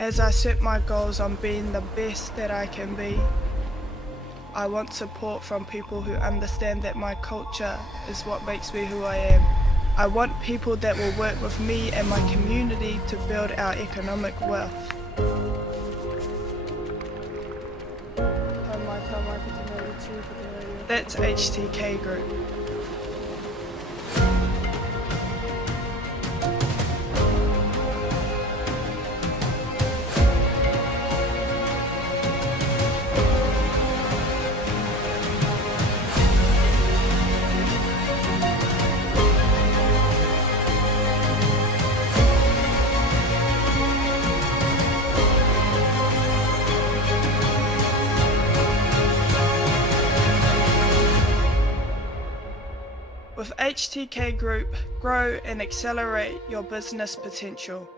As I set my goals on being the best that I can be, I want support from people who understand that my culture is what makes me who I am. I want people that will work with me and my community to build our economic wealth. That's HTK Group. With HTK Group, grow and accelerate your business potential.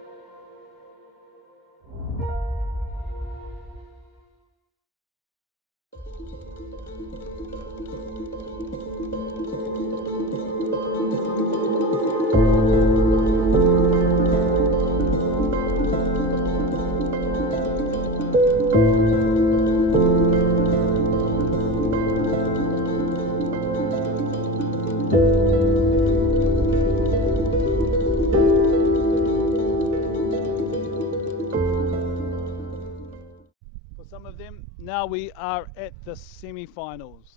For some of them, now we are at the semi-finals.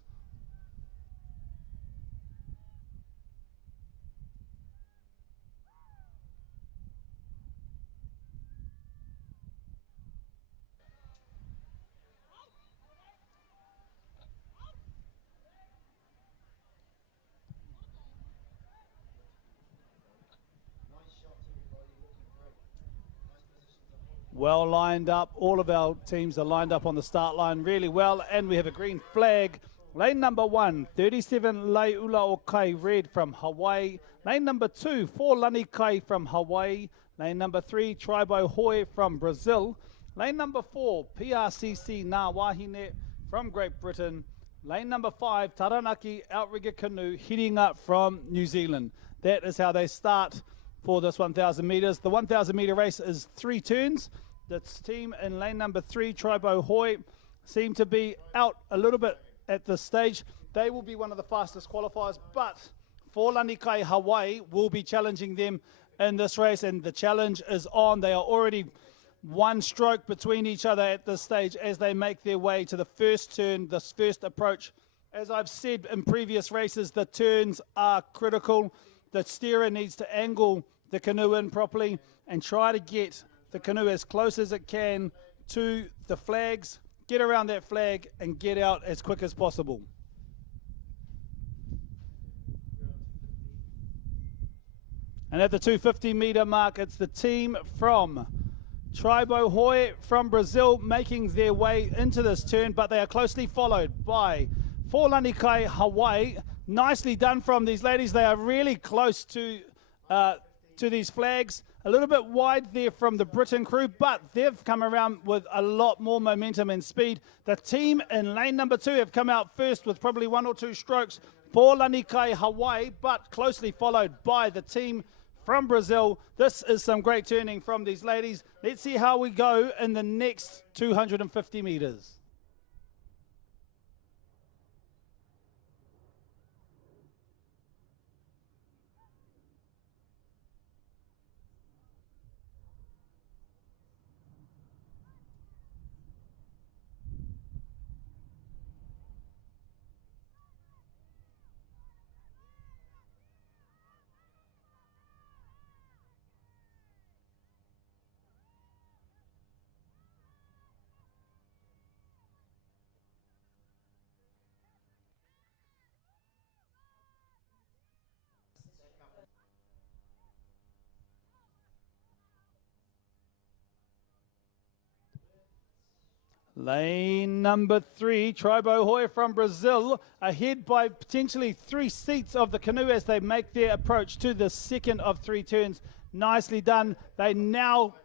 Well lined up. All of our teams are lined up on the start line really well, and we have a green flag. Lane number 1, 37 Leiula o Kai Red from Hawaii. Lane number 2, 4 Lani Kai from Hawaii. Lane number 3, Tribo Hoi from Brazil. Lane number 4, PRCC Ngā Wahine from Great Britain. Lane number 5, Taranaki Outrigger Canoe heading up from New Zealand. That is how they start for this 1,000 metres. The 1,000 metre race is 3 turns. This team in lane number 3, Tribo Hoi, seem to be out a little bit at this stage. They will be one of the fastest qualifiers, but for Lanikai Hawaii will be challenging them in this race, and the challenge is on. They are already one stroke between each other at this stage as they make their way to the first turn, this first approach. As I've said in previous races, the turns are critical. The steerer needs to angle the canoe in properly and try to get the canoe as close as it can to the flags, get around that flag and get out as quick as possible. And at the 250 metre mark, it's the team from Tribo Hoi from Brazil making their way into this turn, but they are closely followed by 4 Lanikai Hawaii. Nicely done from these ladies. They are really close to these flags. A little bit wide there from the Britain crew, but they've come around with a lot more momentum and speed. The team in lane number 2 have come out first with probably 1 or 2 strokes for Lanikai Hawaii, but closely followed by the team from Brazil. This is some great turning from these ladies. Let's see how we go in the next 250 metres. Lane number 3, Tribo Hoi from Brazil, ahead by potentially 3 seats of the canoe as they make their approach to the second of 3 turns. Nicely done. They now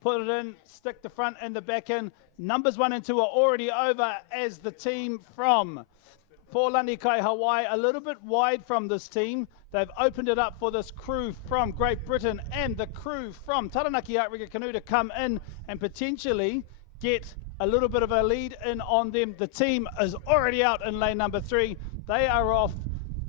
put it in, stick the front and the back in. Numbers 1 and 2 are already over as the team from for Lanikai Hawaii, a little bit wide from this team. They've opened it up for this crew from Great Britain and the crew from Taranaki Outrigger Canoe to come in and potentially get a little bit of a lead in on them. The team is already out in lane number 3. They are off.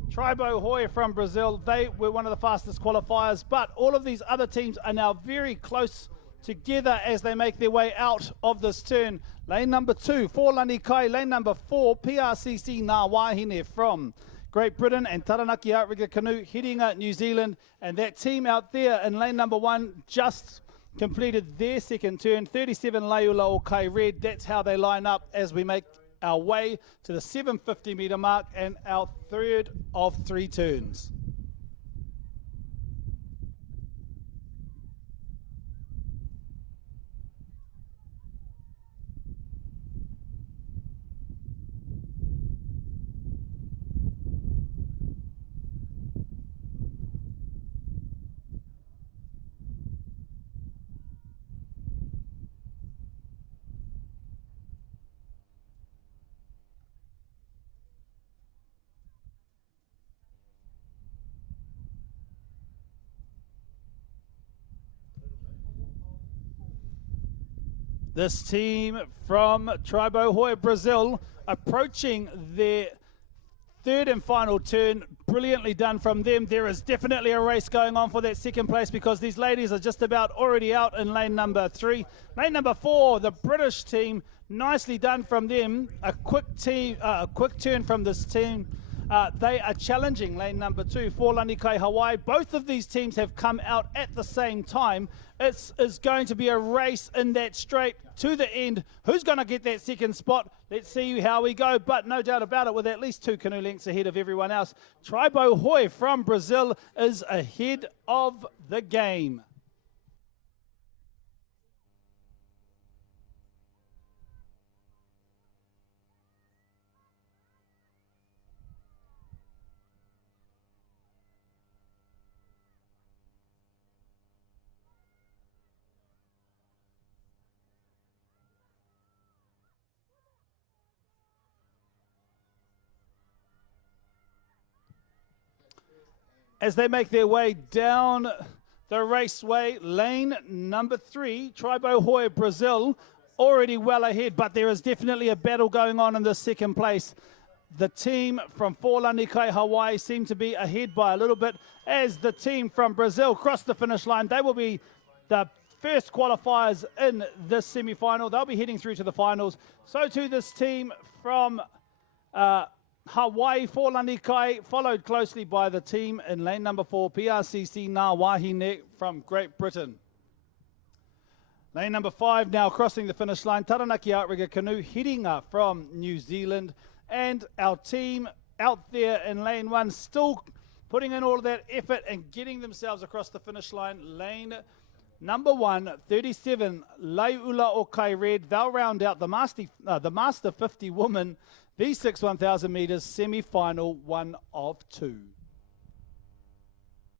Tribo Hoy from Brazil, they were one of the fastest qualifiers, but all of these other teams are now very close together as they make their way out of this turn. Lane number 2, for Lani Kai. Lane number 4, PRCC Ngā Wahine from Great Britain, and Taranaki Outrigger Canoe heading out New Zealand. And that team out there in lane number 1 just completed their second turn. 37 Leiula o Kai Red. That's how they line up as we make our way to the 750 metre mark and our third of 3 turns. This team from Tribo Hoy, Brazil, approaching their third and final turn. Brilliantly done from them. There is definitely a race going on for that second place because these ladies are just about already out in lane number 3. Lane number 4, the British team. Nicely done from them. A quick turn from this team. They are challenging lane number 2 for Lanikai Hawaii. Both of these teams have come out at the same time. It is going to be a race in that straight to the end. Who's going to get that second spot? Let's see how we go. But no doubt about it, with at least 2 canoe lengths ahead of everyone else, Tribo Hoy from Brazil is ahead of the game. As they make their way down the raceway, lane number 3, Tribo Hoy, Brazil, already well ahead, but there is definitely a battle going on in the second place. The team from Lanikai Hawaii seem to be ahead by a little bit as the team from Brazil cross the finish line. They will be the first qualifiers in this semi-final. They'll be heading through to the finals. So too this team from Hawaii, for Lanikai, followed closely by the team in lane number 4, PRCC Ngā Wahine from Great Britain. Lane number 5 now crossing the finish line, Taranaki Outrigger Canoe heading up from New Zealand. And our team out there in lane 1 still putting in all of that effort and getting themselves across the finish line. Lane number 1, 37 Leiula o Kai Red. They'll round out the Master 50 woman V6 1000 metres semi-final 1 of 2.